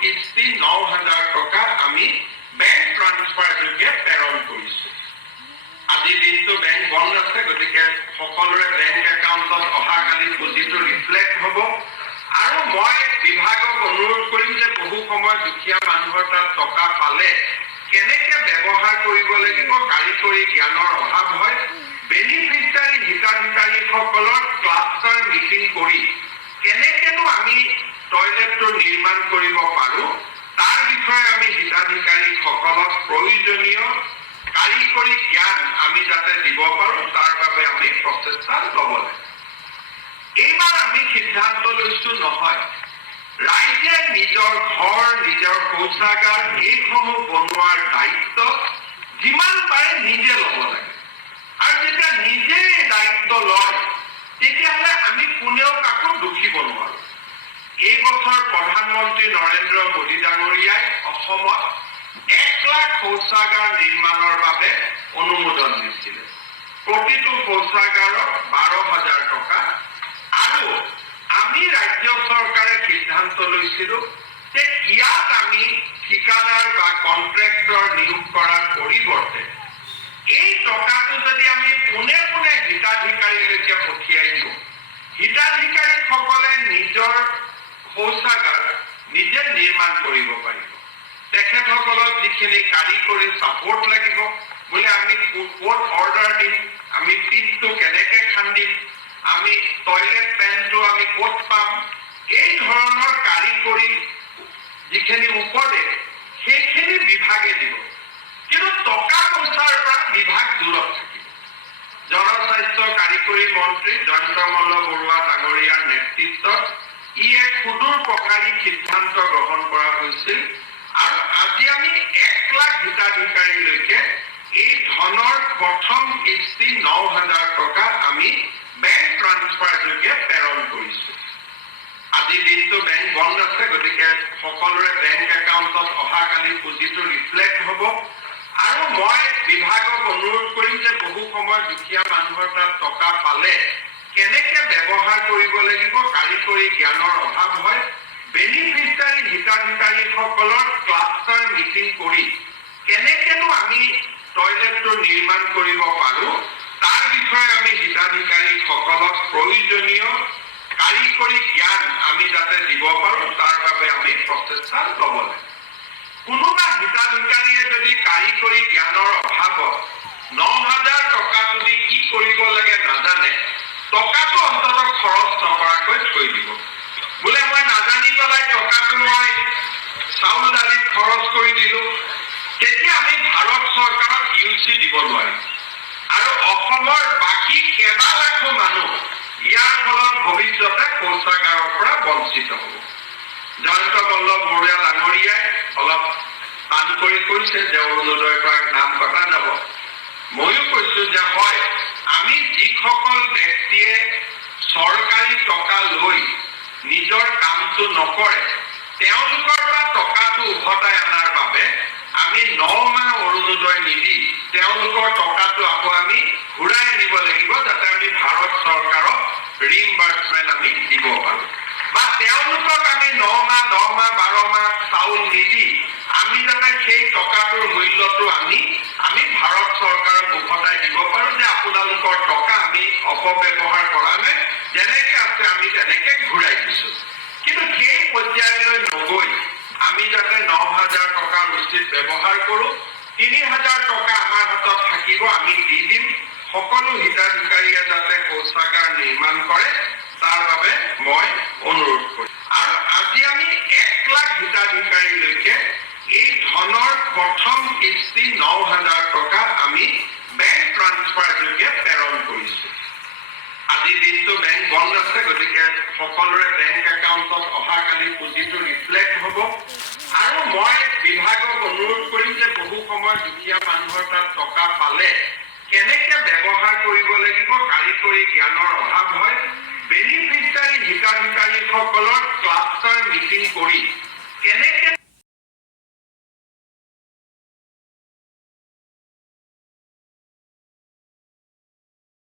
কিস্তি ৯,০০০ টকা আমি বেংক ট্ৰান্সফাৰ যোগে প্ৰেৰণ কৰিছোঁ। আজিৰ দিনটো বেংক বন্ধ আছে, গতিকে সকলোৰে বেংক একাউণ্টত অহাকালি পুঁজিটো ৰিফ্লেক্ট হ'ব। আৰু মই বিভাগক অনুৰোধ কৰিম যে বহু সময় দুখীয়া মানুহৰ তাত টকা পালে কেনেকে ব্যৱহাৰ কৰিব লাগিব কাৰিকৰী জ্ঞানৰ অভাৱ হয়। বেনিফিচিয়াৰী হিতাধিকাৰীসকলৰ ক্লাষ্টাৰ মিটিং কৰি কেনেকেনো আমি টয়লেটটো নিৰ্মাণ কৰিব পাৰোঁ তাৰ বিষয়ে আমি হিতাধিকাৰীসকলক প্ৰয়োজনীয় কাৰিকৰী জ্ঞান আমি যাতে দিব পাৰোঁ তাৰ বাবে আমি প্ৰচেষ্টা ল'ব লাগে। এইবাৰ আমি সিদ্ধান্ত লৈছোঁ নহয়, ৰাইজে নিজৰ ঘৰ, নিজৰ শৌচাগাৰ এইসমূহ বনোৱাৰ দায়িত্ব যিমান পাৰে নিজে ল'ব লাগে। আৰু যেতিয়া নিজে দায়িত্ব লয় তেতিয়াহ'লে আমি কোনেও কাকো দুখিব নোৱাৰোঁ। এই বছৰ প্ৰধানমন্ত্ৰী নৰেন্দ্ৰ মোদী ডাঙৰীয়াই অসমত ১,০০,০০০ শৌচাগাৰ নিৰ্মাণৰ বাবে অনুমোদন দিছিলে। প্ৰতিটো শৌচাগাৰত ১২,০০০ টকা। আৰু আমি ৰাজ্য চৰকাৰে সিদ্ধান্ত লৈছিলোঁ যে ইয়াত আমি ঠিকাদাৰ বা কন্ট্ৰেক্টৰ নিয়োগ কৰাৰ পৰিৱৰ্তে এই টকাটো যদি আমি পোনে পোনে হিতাধিকাৰীলৈকে পঠিয়াই দিওঁ, হিতাধিকাৰীসকলে নিজৰ শৌচাগাৰ নিজে নিৰ্মাণ কৰিব পাৰিব। তেখেতসকলক যিখিনি কাৰিকৰী ছাপোৰ্ট লাগিব, বোলে আমি ক'ত অৰ্ডাৰ দিম, আমি পিটটো কেনেকৈ খান্দিম, আমি টয়লেট পেনটো আমি ক'ত পাম, এই ধৰণৰ কাৰিকৰী যিখিনি উপদেশ সেইখিনি বিভাগে দিব। কিন্তু টকা পইচাৰ পৰা বিভাগ দূৰত থাকিব। জনস্বাস্থ্য কাৰিকৰী মন্ত্ৰী জয়ন্ত মল্ল বৰুৱা ডাঙৰীয়াৰ নেতৃত্বত ই এক সুদূৰ প্ৰসাৰী সিদ্ধান্ত গ্ৰহণ কৰা হৈছিল। আৰু আজি আমি ১,০০,০০০ হিতাধিকাৰীলৈকে এই ধনৰ প্ৰথম কিস্তি ৯,০০০ টকা আমি বেংক ট্ৰান্সফাৰ যোগে প্ৰেৰণ কৰিছোঁ। আজিৰ দিনটো বেংক বন্ধ আছে, গতিকে সকলোৰে বেংক একাউণ্টত অহাকালি পুঁজিটো ৰিফ্লেক্ট হ'ব। আৰু মই বিভাগক অনুৰোধ কৰিম যে বহু সময় দুখীয়া মানুহৰ তাত টকা পালে কেনেকে ব্যৱহাৰ কৰিব লাগিব কাৰিকৰী জ্ঞানৰ অভাৱ হয়। বেনিফিচিয়াৰী হিতাধিকাৰীসকলৰ ক্লাষ্টাৰ মিটিং কৰি কেনেকেনো আমি টয়লেটটো নিৰ্মাণ কৰিব পাৰোঁ তাৰ বিষয়ে আমি হিতাধিকাৰীসকলক প্ৰয়োজনীয় কাৰিকৰী জ্ঞান আমি যাতে দিব পাৰোঁ তাৰ বাবে আমি প্ৰচেষ্টা ল'ব লাগে। কোনোবা হিতাধিকাৰীয়ে যদি কাৰিকৰী জ্ঞানৰ অভাৱত ৯,০০০ টকা যদি কি কৰিব লাগে নাজানে, টকাটো অন্ততঃ খৰচ নকৰাকৈ থৈ দিব। বোলে মই নাজানি পেলাই টকাটো মই চাউল দালিত খৰচ কৰি দিলোঁ, তেতিয়া আমি ভাৰত চৰকাৰক UC দিব নোৱাৰিম। আৰু অসমৰ বাকী কেইবা লাখো মানুহ ইয়াৰ ফলত ভৱিষ্যতে শৌচাগাৰৰ পৰা বঞ্চিত হ'ব। জয়ন্ত মল্ল বৰুৱা ডাঙৰীয়াই অলপ টান কৰি কৈছে যে অৰুণোদয়ৰ পৰা নাম কটা যাব। ময়ো কৈছোঁ যে হয়, আমি যিসকল ব্যক্তিয়ে চৰকাৰী টকা লৈ নিজৰ কামটো নকৰে তেওঁলোকৰ পৰা টকাটো উভতাই অনাৰ বাবে আমি ৯ মাহ অৰুণোদয় নিদি তেওঁলোকৰ টকাটো আকৌ আমি ঘূৰাই আনিব লাগিব, যাতে আমি ভাৰত চৰকাৰক ৰিইম্বাৰ্চমেণ্ট আমি দিব পাৰোঁ। বা তেওঁলোকক আমি ৯ মাহ ১০ মাহ ১২ মাহ চাউল নিদি আমি যাতে সেই টকাটোৰ মূল্যটো আমি ভাৰত চৰকাৰক উভতাই দিব পাৰোঁ যে আপোনালোকৰ টকা আমি অপব্যৱহাৰ কৰা নাই, যেনেকে আছে আমি তেনেকে ঘূৰাই দিছোঁ। কিন্তু সেই পৰ্যায়লৈ নগৈ আমি যাতে ৯,০০০ টকাৰ উচিত ব্যৱহাৰ কৰোঁ, ৩,০০০ টকা আমাৰ হাতত থাকিব, আমি দি দিম। সকলো হিতাধিকাৰীয়ে যাতে শৌচাগাৰ নিৰ্মাণ কৰে তাৰ বাবে মই অনুৰোধ কৰিম। আৰু আজি আমি ১,০০,০০০ হিতাধিকাৰীলৈকে এই ধনৰ প্ৰথম কিস্তি ৯,০০০ টকা আমি বেংক ট্ৰান্সফাৰ যোগে প্ৰেৰণ কৰিছোঁ। আজিৰ দিনটো বেংক বন্ধ আছে, গতিকে সকলোৰে বেংক একাউণ্টত অহাকালি পুঁজিটো ৰিফ্লেক্ট হ'ব। আৰু মই বিভাগক অনুৰোধ কৰিম যে বহু সময় দুখীয়া মানুহৰ তাত টকা পালে কেনেকে ব্যৱহাৰ কৰিব লাগিব কাৰিকৰী জ্ঞানৰ অভাৱ হয়। বেনিফিচিয়াৰী হিতাধিকাৰীসকলৰ ক্লাষ্টাৰ মিটিং কৰি কেনেকে